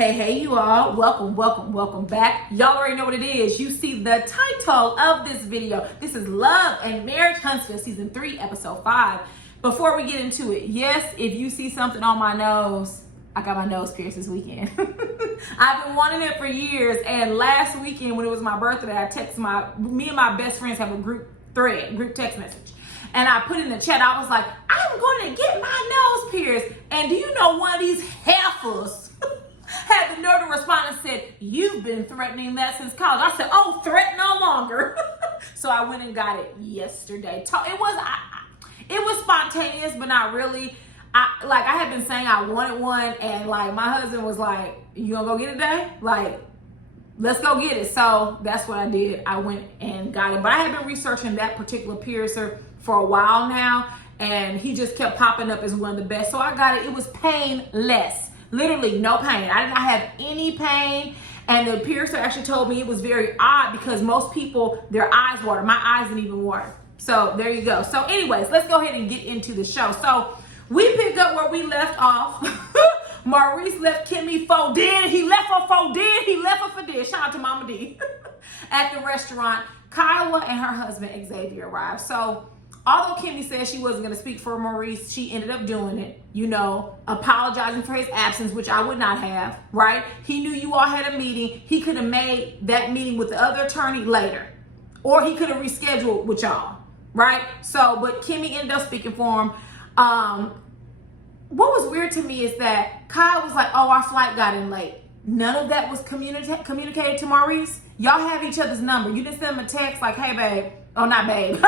Hey, you all. Welcome back. Y'all already know what it is. You see the title of this video. This is Love and Marriage Huntsville, Season 3, Episode 5. Before we get into it, yes, if you see something on my nose, I got my nose pierced this weekend. I've been wanting it for years, and last weekend when it was my birthday, I texted me and my best friends have a group text message. And I put in the chat, I was like, I'm going to get my nose pierced. And do you know one of these heifers had the nerve to respond and said, you've been threatening that since college. I said, oh, threat no longer. So I went and got it yesterday. It was spontaneous, but not really. I had been saying I wanted one, and like my husband was like, you gonna go get it today? Like, let's go get it. So that's what I did. I went and got it. But I had been researching that particular piercer for a while now, and he just kept popping up as one of the best. So I got it. It was painless. Literally no pain. I did not have any pain. And the piercer actually told me it was very odd because most people, their eyes water. My eyes didn't even water. So there you go. So anyways, let's go ahead and get into the show. So we picked up where we left off. Maurice left Kimmy for dead. He left her for dead. He left her for dead. Shout out to Mama D. At the restaurant, Kiowa and her husband Xavier arrived. So although Kimmy said she wasn't going to speak for Maurice, she ended up doing it, apologizing for his absence, which I would not have, right? He knew you all had a meeting. He could have made that meeting with the other attorney later, or he could have rescheduled with y'all, right? So, but Kimmy ended up speaking for him. What was weird to me is that Kyle was like, oh, our flight got in late. None of that was communicated to Maurice. Y'all have each other's number. You didn't send him a text like, hey, babe. Oh, not babe.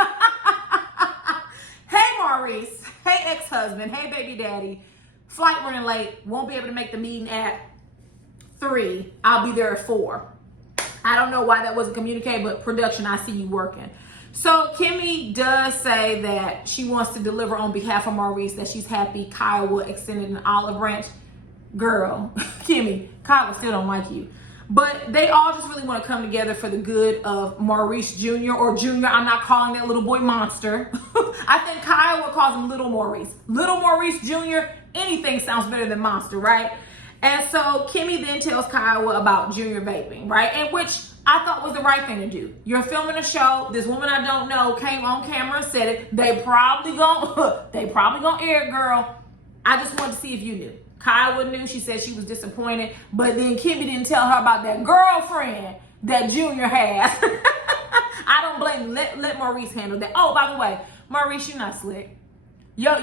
Hey, Maurice. Hey, ex-husband. Hey, baby daddy. Flight running late. Won't be able to make the meeting at 3. I'll be there at 4. I don't know why that wasn't communicated, but production, I see you working. So Kimmy does say that she wants to deliver on behalf of Maurice, that she's happy Kiowa extended an olive branch. Girl, Kimmy, Kiowa still don't like you. But they all just really want to come together for the good of Maurice Jr. or Junior. I'm not calling that little boy monster. I think Kiowa calls him Little Maurice. Little Maurice Jr., anything sounds better than monster, right? And so Kimmy then tells Kiowa about Junior vaping, right? And which I thought was the right thing to do. You're filming a show. This woman I don't know came on camera and said it. They probably gonna air it, girl. I just wanted to see if you knew. Kiowa knew. She said she was disappointed, but then Kimmy didn't tell her about that girlfriend that Junior has. I don't blame you. Let Maurice handle that. Oh, by the way, Maurice, you're not slick. Your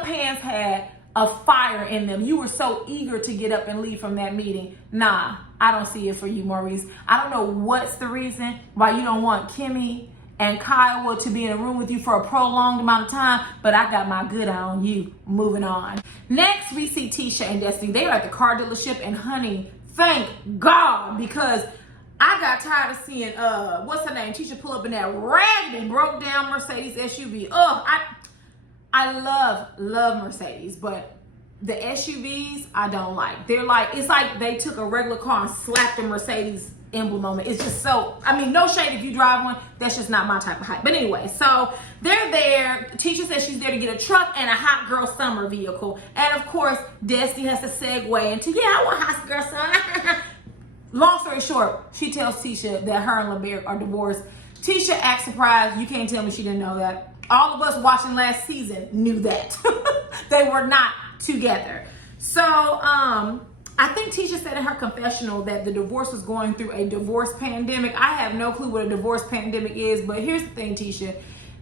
pants had a fire in them. You were so eager to get up and leave from that meeting. Nah, I don't see it for you, Maurice. I don't know what's the reason why you don't want Kimmy and Kiowa to be in a room with you for a prolonged amount of time, but I got my good eye on you. Moving on. Next, we see Tisha and Destiny. They are at the car dealership, and honey, thank God, because I got tired of seeing, what's her name? Tisha pull up in that raggedy, broke down Mercedes SUV. I love Mercedes, but the SUVs, I don't like. They're like, it's like they took a regular car and slapped a Mercedes emblem on it. It's just so, no shade if you drive one, that's just not my type of hype. But anyway, so they're there. Tisha says she's there to get a truck and a hot girl summer vehicle. And of course, Destiny has to segue into, I want hot girl summer. Long story short, she tells Tisha that her and LeBear are divorced. Tisha acts surprised. You can't tell me she didn't know that. All of us watching last season knew that. They were not together. So, I think Tisha said in her confessional that the divorce was going through a divorce pandemic. I have no clue what a divorce pandemic is, but here's the thing, Tisha.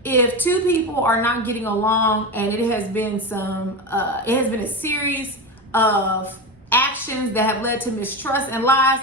If two people are not getting along and it has been a series of actions that have led to mistrust and lies,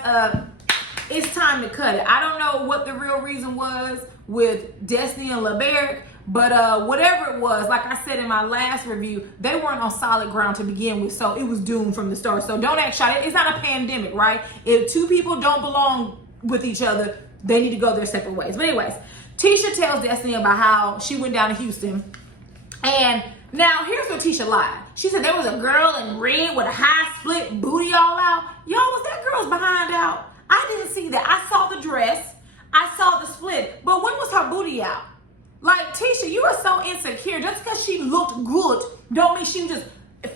it's time to cut it. I don't know what the real reason was with Destiny and LeBear, but whatever it was, like I said in my last review, they weren't on solid ground to begin with, so it was doomed from the start. So don't act shy. It's not a pandemic, right? If two people don't belong with each other, they need to go their separate ways. But anyways, Tisha tells Destiny about how she went down to Houston. And now here's what Tisha lied. She said there was a girl in red with a high split booty all out. Y'all, was that girl's behind out? I didn't see that. I saw the dress. I saw the split. But when was her booty out? Like, Tisha, you are so insecure. Just because she looked good don't mean she just,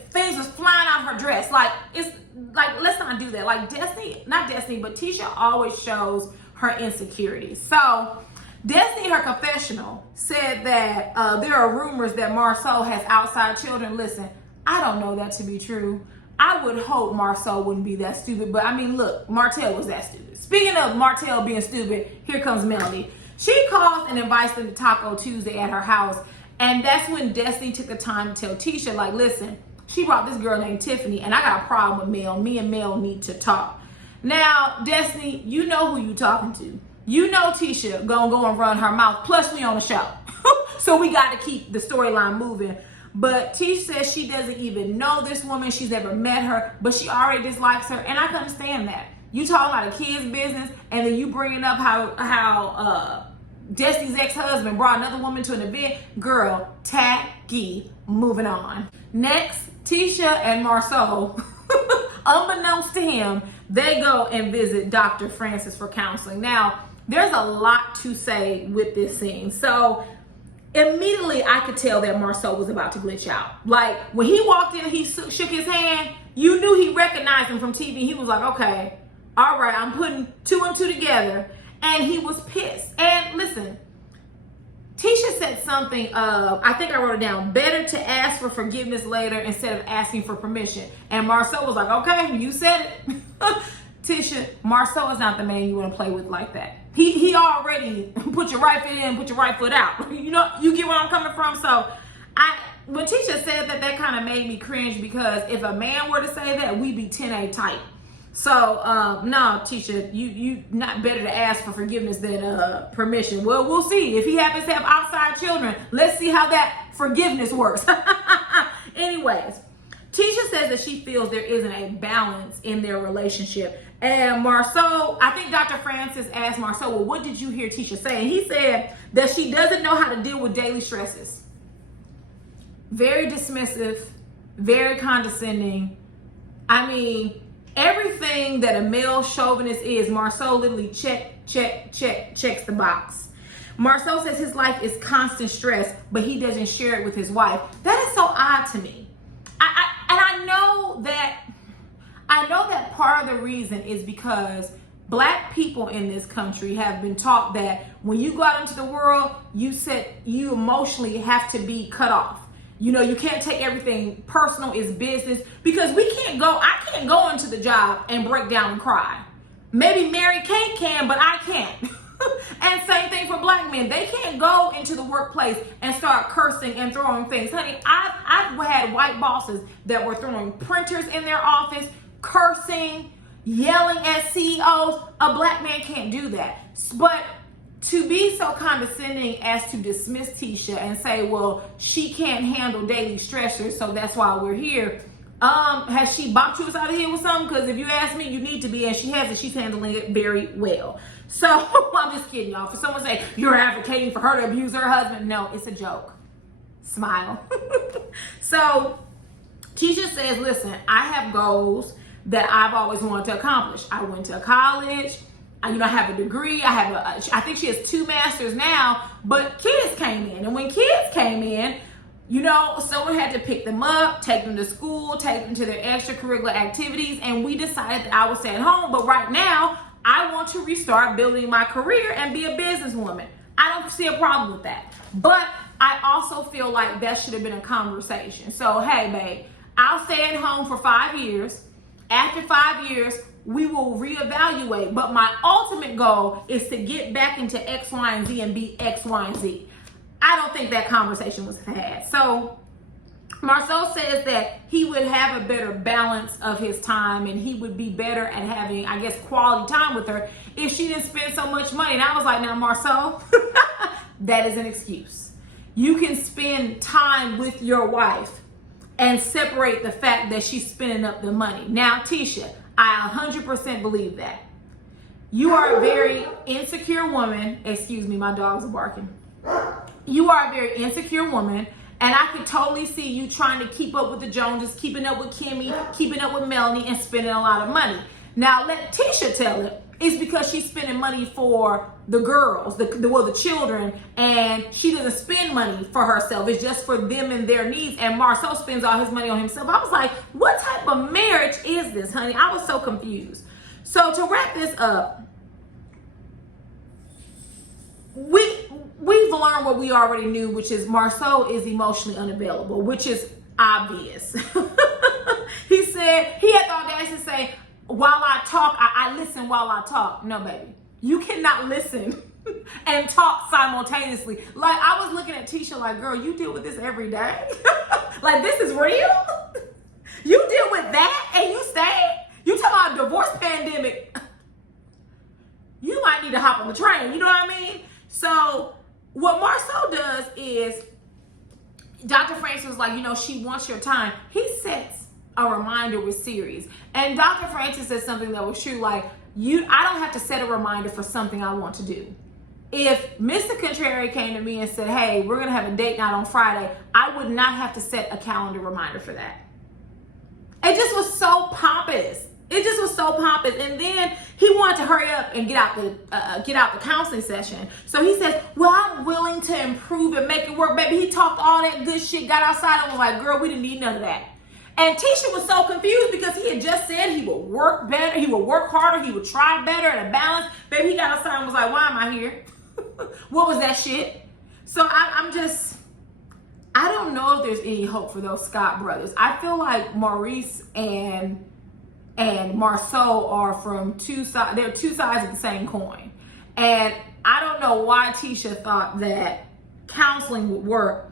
things was flying out of her dress. Like, it's like, let's not do that. Like Destiny, not Destiny, but Tisha always shows her insecurities. So Destiny, in her confessional, said that there are rumors that Marsau has outside children. Listen, I don't know that to be true. I would hope Marsau wouldn't be that stupid, but I mean, look, Martell was that stupid. Speaking of Martell being stupid, here comes Melanie. She calls and invites them to Taco Tuesday at her house, and that's when Destiny took the time to tell Tisha, like, listen, she brought this girl named Tiffany, and I got a problem with Mel. Me and Mel need to talk. Now, Destiny, you know who you talking to. You know Tisha gonna go and run her mouth. Plus, we on the show. So we got to keep the storyline moving. But Tisha says she doesn't even know this woman. She's never met her, but she already dislikes her. And I can understand that. You talking about a kid's business, and then you bringing up how Destiny's ex-husband brought another woman to an event. Girl, tacky. Moving on. Next, Tisha and Marsau, unbeknownst to him, they go and visit Dr. Francis for counseling. Now, there's a lot to say with this scene. So immediately I could tell that Marsau was about to glitch out. Like when he walked in and he shook his hand, you knew he recognized him from TV. He was like, okay, all right, I'm putting 2 and 2 together. And he was pissed. And listen, Tisha said something of, I think I wrote it down, better to ask for forgiveness later instead of asking for permission. And Marsau was like, okay, you said it. Tisha, Marsau is not the man you want to play with like that. He already put your right foot in, put your right foot out. You know, you get where I'm coming from? So when Tisha said that, that kind of made me cringe, because if a man were to say that, we'd be 10A tight. So, no, Tisha, you not better to ask for forgiveness than permission. Well, we'll see. If he happens to have outside children, let's see how that forgiveness works. Anyways, Tisha says that she feels there isn't a balance in their relationship. And Marsau, I think Dr. Francis asked Marsau, well, what did you hear Tisha say? And he said that she doesn't know how to deal with daily stresses. Very dismissive, very condescending. I mean, everything that a male chauvinist is, Marsau literally checks the box. Marsau says his life is constant stress, but he doesn't share it with his wife. That is so odd to me. I know that part of the reason is because Black people in this country have been taught that when you go out into the world, you emotionally have to be cut off. You know, you can't take everything personal, it's business, because I can't go into the job and break down and cry. Maybe Mary Kate can, but I can't. And same thing for Black men. They can't go into the workplace and start cursing and throwing things. Honey, I've had white bosses that were throwing printers in their office, cursing, yelling at CEOs. A Black man can't do that. But to be so condescending as to dismiss Tisha and say, well, she can't handle daily stressors, so that's why we're here. Has she bopped you upside the head with something? Because if you ask me, you need to be, and she has it. She's handling it very well. So I'm just kidding, y'all. For someone to say you're advocating for her to abuse her husband, no, it's a joke. Smile. So Tisha says, listen, I have goals that I've always wanted to accomplish. I went to college. I have a degree. I think she has 2 masters now, but kids came in. And when kids came in, someone had to pick them up, take them to school, take them to their extracurricular activities. And we decided that I would stay at home. But right now, I want to restart building my career and be a businesswoman. I don't see a problem with that. But I also feel like that should have been a conversation. So, hey, babe, I'll stay at home for 5 years. After 5 years, we will reevaluate. But my ultimate goal is to get back into X, Y, and Z and be X, Y, and Z. I don't think that conversation was had. So Marsau says that he would have a better balance of his time and he would be better at having, I guess, quality time with her if she didn't spend so much money. And I was like, now, Marsau, that is an excuse. You can spend time with your wife and separate the fact that she's spending up the money. Now, Tisha, I 100% believe that. You are a very insecure woman. Excuse me, my dogs are barking. You are a very insecure woman, and I could totally see you trying to keep up with the Joneses, keeping up with Kimmy, keeping up with Melanie, and spending a lot of money. Now, let Tisha tell it. it's because she's spending money for the girls, the children, and she doesn't spend money for herself. It's just for them and their needs. And Marcel spends all his money on himself. I was like, what type of marriage is this, honey? I was so confused. So to wrap this up, we've learned what we already knew, which is Marcel is emotionally unavailable, which is obvious. He said, he had the audacity to say, while I talk, I listen while I talk. No, baby. You cannot listen and talk simultaneously. Like, I was looking at Tisha like, girl, you deal with this every day? Like, this is real? You deal with that and you stay? You talking about a divorce pandemic? You might need to hop on the train. You know what I mean? So what Marcel does is, Dr. Francis was like, you know, she wants your time. He sets a reminder with Sirius. And Dr. Francis said something that was true, like, I don't have to set a reminder for something I want to do. If Mr. Contrary came to me and said, hey, we're going to have a date night on Friday, I would not have to set a calendar reminder for that. It just was so pompous. It just was so pompous. And then he wanted to hurry up and get out the counseling session. So he says, well, I'm willing to improve and make it work. Baby, he talked all that good shit, got outside and was like, girl, we didn't need none of that. And Tisha was so confused because he had just said he would work better, he would work harder, he would try better at a balance. Baby, he got outside and was like, why am I here? What was that shit? So I don't know if there's any hope for those Scott brothers. I feel like Maurice and Marceau are from two sides. They're two sides of the same coin. And I don't know why Tisha thought that counseling would work,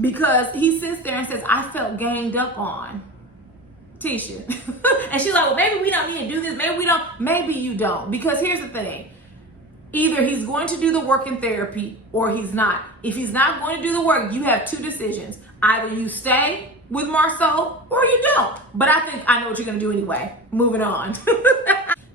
because he sits there and says, I felt ganged up on. Tisha. And she's like, well, maybe we don't need to do this. Maybe we don't. Maybe you don't. Because here's the thing. Either he's going to do the work in therapy or he's not. If he's not going to do the work, you have two decisions. Either you stay with Marceau or you don't. But I think I know what you're going to do anyway. Moving on.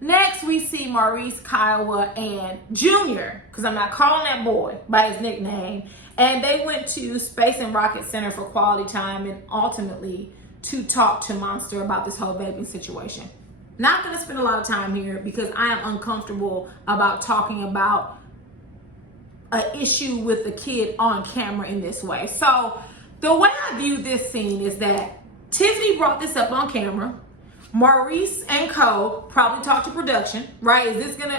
Next, we see Maurice, Kiowa, and Junior, because I'm not calling that boy by his nickname. And they went to Space and Rocket Center for quality time and ultimately to talk to Monster about this whole vaping situation. Not going to spend a lot of time here because I am uncomfortable about talking about an issue with the kid on camera in this way. So the way I view this scene is that Tiffany brought this up on camera. Maurice and Co probably talked to production, right?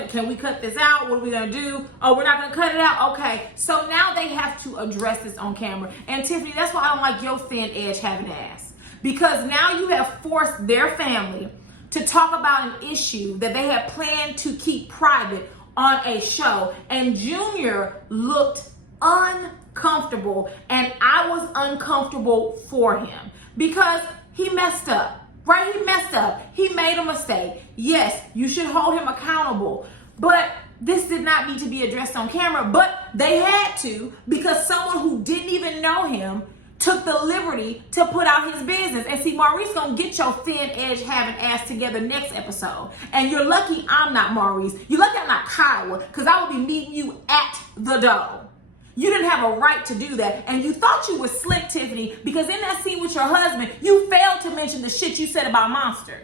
Can we cut this out? What are we gonna do? Oh, we're not gonna cut it out? Okay. So now they have to address this on camera. And Tiffany, that's why I don't like your thin edge having ass. Because now you have forced their family to talk about an issue that they had planned to keep private on a show. And Junior looked uncomfortable, and I was uncomfortable for him because he messed up. Right? He messed up. He made a mistake. Yes, you should hold him accountable. But this did not need to be addressed on camera. But they had to, because someone who didn't even know him took the liberty to put out his business. And see, Maurice gonna get your thin edge having ass together next episode. And you're lucky I'm not Maurice. You're lucky I'm not Kiowa, because I will be meeting you at the door. You didn't have a right to do that. And you thought you were slick, Tiffany, because in that scene with your husband, you failed to mention the shit you said about Monster.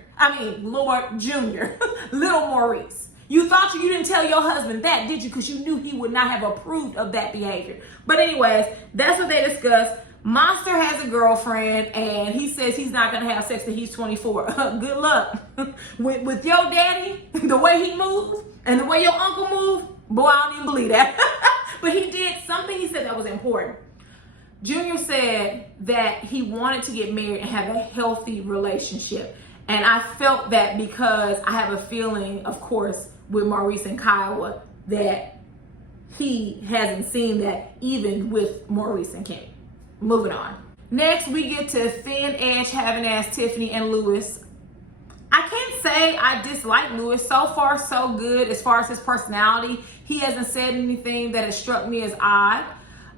Lord Junior, little Maurice. You thought you didn't tell your husband that, did you? Because you knew he would not have approved of that behavior. But anyways, that's what they discussed. Monster has a girlfriend, and he says he's not going to have sex till he's 24. Good luck. With your daddy, the way he moves, and the way your uncle moves, boy, I don't even believe that. But he did something he said that was important. Junior said that he wanted to get married and have a healthy relationship. And I felt that because I have a feeling, of course, with Maurice and Kiowa, that he hasn't seen that even with Maurice and Kim. Moving on. Next, we get to thin edge having ass Tiffany and Lewis. I can't say I dislike Lewis. So far, so good as far as his personality. He hasn't said anything that has struck me as odd.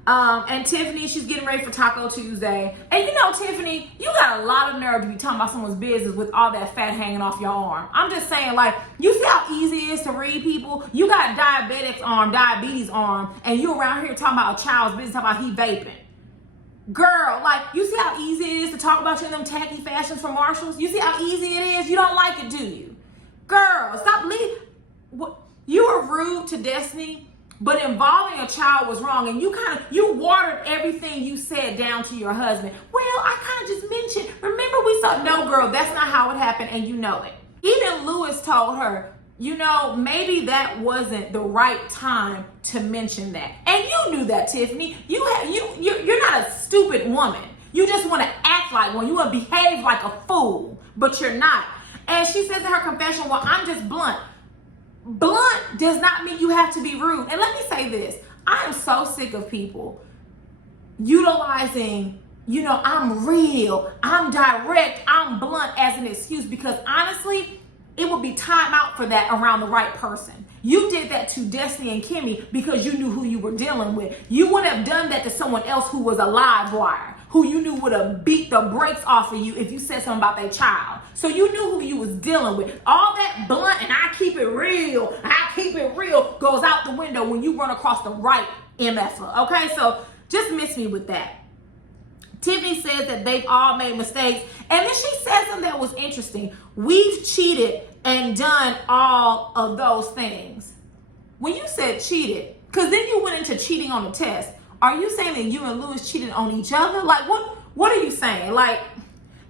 And Tiffany, she's getting ready for Taco Tuesday. And you know, Tiffany, you got a lot of nerve to be talking about someone's business with all that fat hanging off your arm. I'm just saying, like, you see how easy it is to read people? You got diabetics arm, diabetes arm, and you around here talking about a child's business, talking about he vaping. Girl, like, you see how easy it is to talk about you in them tacky fashions from Marshalls? You see how easy it is? You don't like it, do you? Girl, stop leaving. you were rude to Destiny, but involving a child was wrong, and you watered everything you said down to your husband. Well, I kind of just mentioned, remember we saw, no girl, that's not how it happened, and you know it. Even Lewis told her, maybe that wasn't the right time to mention that. And you knew that, Tiffany. You're not a stupid woman. You just want to act like one. You want to behave like a fool, but you're not. And she says in her confession, well, I'm just blunt. Blunt does not mean you have to be rude. And let me say this. I am so sick of people utilizing, I'm real, I'm direct, I'm blunt as an excuse, because honestly, it would be time out for that around the right person. You did that to Destiny and Kimmy because you knew who you were dealing with. You wouldn't have done that to someone else who was a live wire, who you knew would have beat the brakes off of you if you said something about their child. So you knew who you was dealing with. All that blunt and I keep it real goes out the window when you run across the right MFer. Okay, so just miss me with that. Tiffany says that they've all made mistakes. And then she said something that was interesting. We've cheated and done all of those things. When you said cheated, because then you went into cheating on the test. Are you saying that you and Lewis cheated on each other? Like, what are you saying? Like,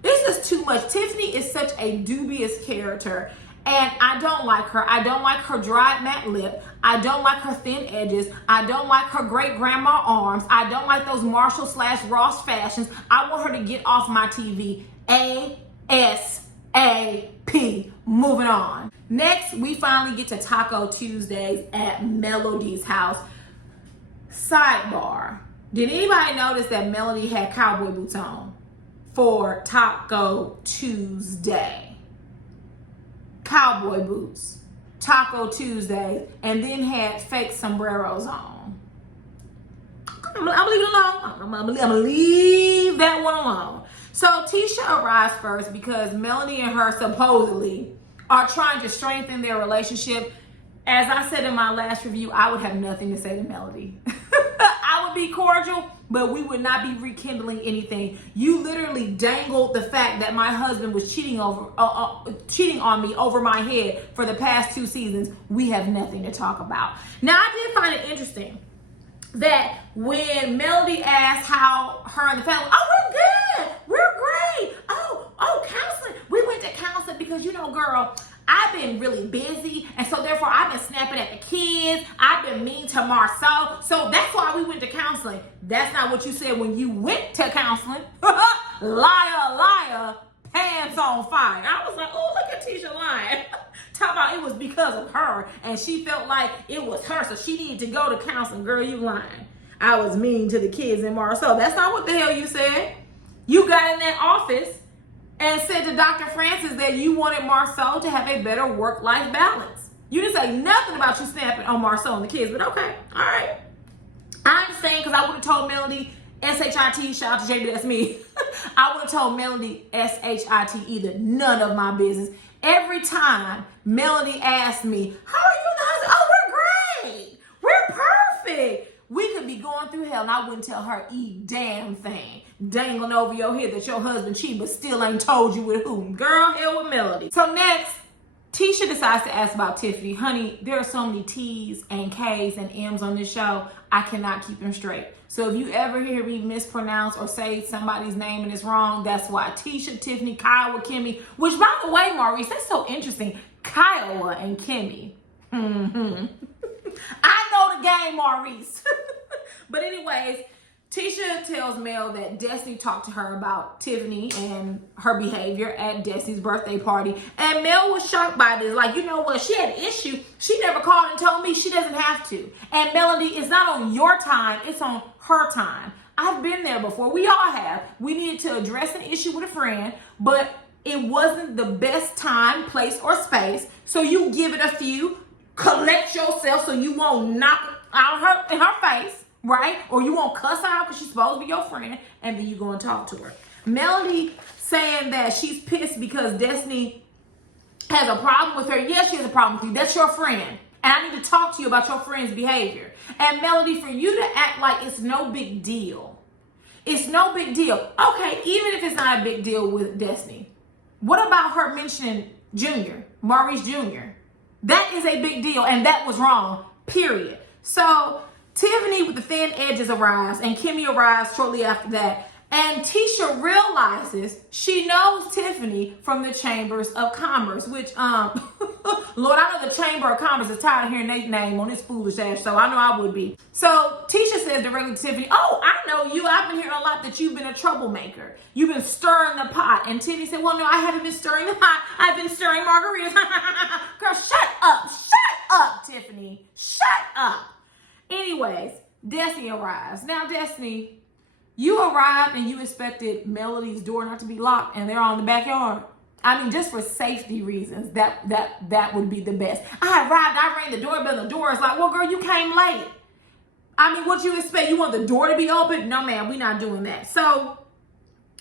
this is too much. Tiffany is such a dubious character. And I don't like her. I don't like her dry matte lip. I don't like her thin edges. I don't like her great grandma arms. I don't like those Marshall/Ross fashions. I want her to get off my TV. ASAP. Moving on. Next, we finally get to Taco Tuesdays at Melody's house. Sidebar. Did anybody notice that Melody had cowboy boots on for Taco Tuesday? Cowboy boots, Taco Tuesday, and then had fake sombreros on. I'm gonna leave it alone. I'm gonna leave that one alone. So Tisha arrives first because Melody and her supposedly are trying to strengthen their relationship. As I said in my last review, I would have nothing to say to Melody. I would be cordial, but we would not be rekindling anything. You literally dangled the fact that my husband was cheating on me over my head for the past 2 seasons. We have nothing to talk about. Now, I did find it interesting that when Melody asked how her and the family, we're good, we're great. Counseling. We went to counseling because, girl, I've been really busy, and so therefore I've been snapping at the kids. I've been mean to Marceau, so that's why we went to counseling. That's not what you said when you went to counseling. Liar, pants on fire. I was like, oh, look at Tisha lying. Talk about it was because of her, and she felt like it was her, so she needed to go to counseling. Girl, you lying. I was mean to the kids in Marceau. That's not what the hell you said. You got in that office and said to Dr. Francis that you wanted Marceau to have a better work-life balance. You didn't say nothing about you snapping on Marceau and the kids, but okay, all right. I understand, because I would have told Melody S-H-I-T, shout out to JB, that's me. I would have told Melody S-H-I-T either, none of my business. Every time Melody asked me, how are you and the husband? Oh, we're great. We're perfect. We could be going through hell and I wouldn't tell her a damn thing. Dangling over your head that your husband cheated but still ain't told you with whom. Girl, hell with Melody. So next, Tisha decides to ask about Tiffany. Honey, there are so many T's and K's and M's on this show, I cannot keep them straight. So if you ever hear me mispronounce or say somebody's name and it's wrong, that's why. Tisha, Tiffany, Kiowa, Kimmy, which by the way, Maurice, that's so interesting. Kiowa and Kimmy. I know the game, Maurice. But anyways, Tisha tells Mel that Destiny talked to her about Tiffany and her behavior at Destiny's birthday party. And Mel was shocked by this. Like, you know what? She had an issue. She never called and told me. She doesn't have to. And Melody, it's not on your time. It's on her time. I've been there before. We all have. We needed to address an issue with a friend, but it wasn't the best time, place, or space. So you give it a few. Collect yourself so you won't knock out her in her face, right? Or you won't cuss her out because she's supposed to be your friend, and then you go and talk to her. Melody saying that she's pissed because Destiny has a problem with her. Yes, she has a problem with you. That's your friend. And I need to talk to you about your friend's behavior. And Melody, for you to act like it's no big deal. It's no big deal. Okay, even if it's not a big deal with Destiny. What about her mentioning Junior, Maurice Jr.? That is a big deal, and that was wrong, period. So Tiffany with the thin edges arrives, and Kimmy arrives shortly after that. And Tisha realizes she knows Tiffany from the Chambers of Commerce, which, Lord, I know the Chamber of Commerce is tired of hearing their name on this foolish ass, so I know I would be. So Tisha says directly to Tiffany, oh, I know you. I've been hearing a lot that you've been a troublemaker. You've been stirring the pot. And Tiffany said, well, no, I haven't been stirring the pot. I've been stirring margaritas. Girl, shut up. Shut up, Tiffany. Shut up. Anyways, Destiny arrives. Now, Destiny, you arrived and you expected Melody's door not to be locked and they're all in the backyard. I mean, just for safety reasons, that would be the best. I arrived, I rang the doorbell, the door is like, well, girl, you came late. I mean, what you expect? You want the door to be open? No, ma'am, we're not doing that. So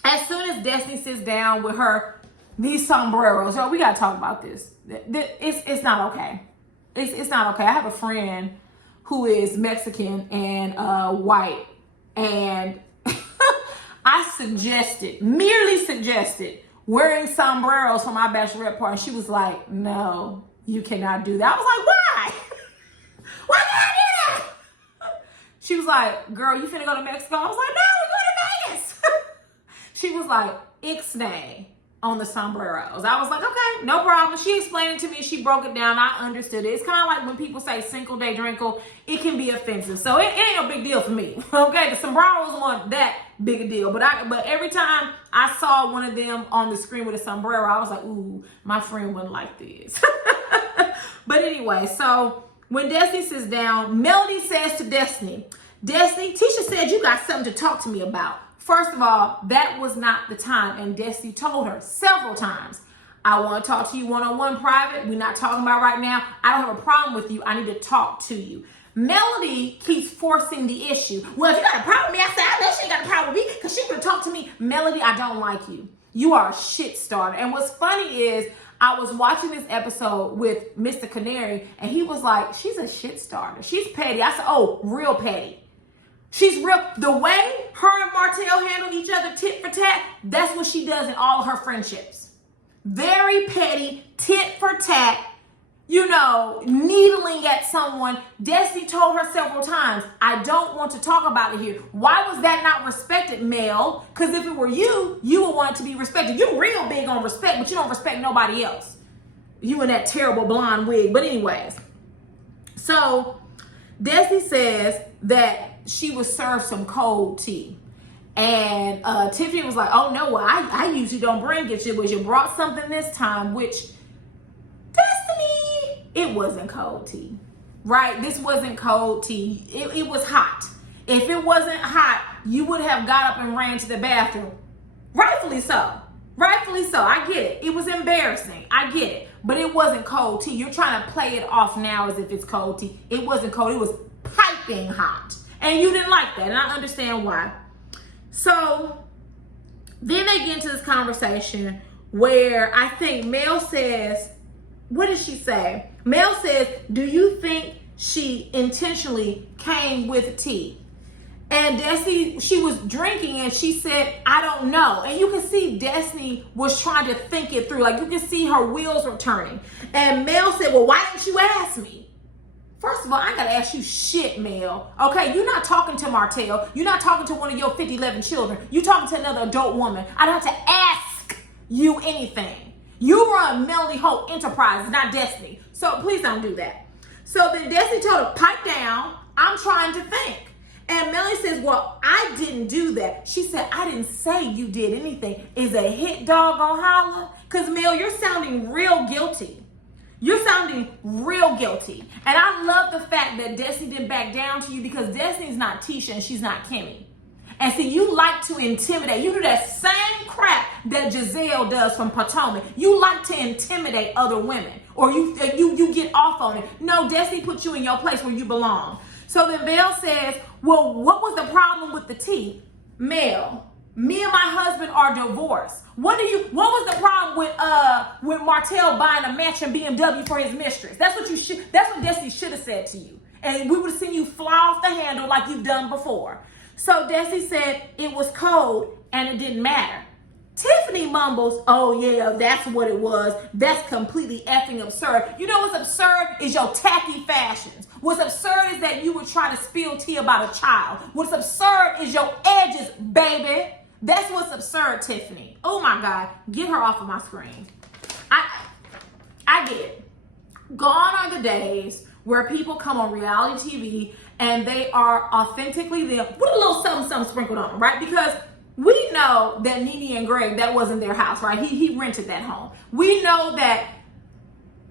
as soon as Destiny sits down with these sombreros, we got to talk about this. It's not okay. It's not okay. I have a friend who is Mexican and white, and I merely suggested wearing sombreros for my bachelorette party. She was like, no, you cannot do that. I was like, why? Why can't I do that? She was like, girl, you finna go to Mexico? I was like, no, we're going to Vegas. She was like, ixnay on the sombreros. I was like, okay, no problem. She explained it to me. She broke it down. I understood it. It's kind of like when people say Cinco de Drinkle, it can be offensive. So it ain't a big deal for me. Okay, the sombreros weren't that big a deal. But every time I saw one of them on the screen with a sombrero, I was like, ooh, my friend wouldn't like this. But anyway, so when Destiny sits down, Melody says to Destiny, Tisha said you got something to talk to me about. First of all, that was not the time. And Destiny told her several times, I want to talk to you one-on-one private. We're not talking about right now. I don't have a problem with you. I need to talk to you. Melody keeps forcing the issue. Well, if you got a problem with me, I said, I know she ain't got a problem with me because she would talk to me. Melody, I don't like you. You are a shit starter. And what's funny is I was watching this episode with Mr. Canary, and he was like, she's a shit starter. She's petty. I said, oh, real petty. She's real. The way her and Martell handle each other tit for tat, that's what she does in all of her friendships. Very petty, tit for tat, needling at someone. Destiny told her several times, I don't want to talk about it here. Why was that not respected, Mel? Because if it were you, you would want it to be respected. You're real big on respect, but you don't respect nobody else. You in that terrible blonde wig. But anyways, so Destiny says that she was served some cold tea. And Tiffany was like, oh no, I usually don't bring it. But you brought something this time, which, Destiny, it wasn't cold tea, right? This wasn't cold tea. It was hot. If it wasn't hot, you would have got up and ran to the bathroom. Rightfully so. Rightfully so. I get it. It was embarrassing. I get it. But it wasn't cold tea. You're trying to play it off now as if it's cold tea. It wasn't cold. It was piping hot. And you didn't like that. And I understand why. So then they get into this conversation where I think Mel says, what did she say? Mel says, do you think she intentionally came with tea? And Destiny, she was drinking and she said, I don't know. And you can see Destiny was trying to think it through. Like you can see her wheels were turning. And Mel said, well, why didn't you ask me? First of all, I gotta ask you shit, Mel. Okay, you're not talking to Martell. You're not talking to one of your 11 children. You're talking to another adult woman. I don't have to ask you anything. You run Melody Hope Enterprises, not Destiny. So please don't do that. So then Destiny told her, pipe down. I'm trying to think. And Melody says, well, I didn't do that. She said, I didn't say you did anything. Is a hit dog gonna holler? Because Mel, you're sounding real guilty. You're sounding real guilty. And I love the fact that Destiny didn't back down to you because Destiny's not Tisha and she's not Kimmy. And see, you like to intimidate. You do that same crap that Giselle does from Potomac. You like to intimidate other women or you get off on it. No, Destiny put you in your place where you belong. So then Mel says, well, what was the problem with the tea? Mel, me and my husband are divorced. What was the problem with Martell buying a mansion BMW for his mistress? That's what Destiny should have said to you. And we would have seen you fly off the handle like you've done before. So Destiny said it was cold and it didn't matter. Tiffany mumbles, oh yeah, that's what it was. That's completely effing absurd. You know what's absurd is your tacky fashions. What's absurd is that you would try to spill tea about a child. What's absurd is your edges, baby. That's what's absurd, Tiffany. Oh my God, get her off of my screen. I get it. Gone are the days where people come on reality TV and they are authentically them with a little something sprinkled on them, right? Because we know that Nene and Greg, that wasn't their house, right? He rented that home. We know that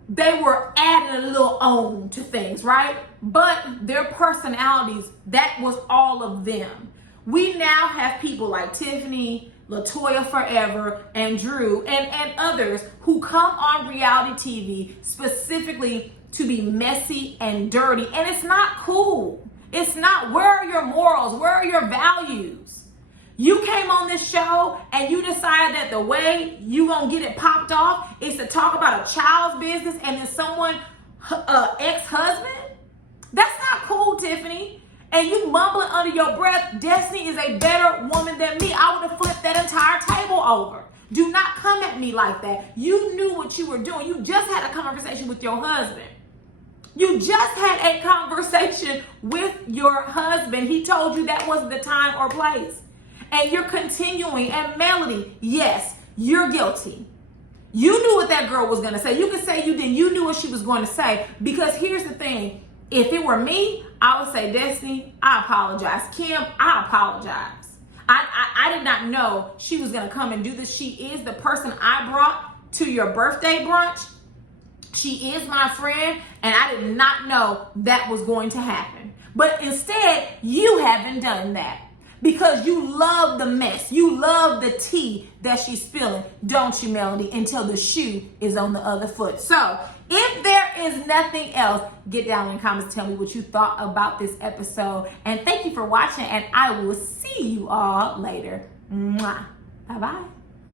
they were adding a little own to things, right? But their personalities, that was all of them. We now have people like Tiffany, LaToya Forever, and Drew, and others who come on reality TV specifically to be messy and dirty. And it's not cool. It's not. Where are your morals? Where are your values? You came on this show and you decided that the way you gonna get it popped off is to talk about a child's business and then someone, ex-husband? That's not cool, Tiffany. And you mumbling under your breath, Destiny is a better woman than me. I would have flipped that entire table over. Do not come at me like that. You knew what you were doing. You just had a conversation with your husband. You just had a conversation with your husband. He told you that wasn't the time or place. And you're continuing. And Melody, yes, you're guilty. You knew what that girl was going to say. You could say you didn't. You knew what she was going to say. Because here's the thing. If it were me, I would say, Destiny, I apologize. Kim, I apologize. I did not know she was going to come and do this. She is the person I brought to your birthday brunch. She is my friend, and I did not know that was going to happen. But instead, you haven't done that because you love the mess. You love the tea that she's spilling, don't you, Melody, until the shoe is on the other foot. So if there is nothing else, get down in the comments, tell me what you thought about this episode. And thank you for watching, and I will see you all later. Mwah. Bye-bye.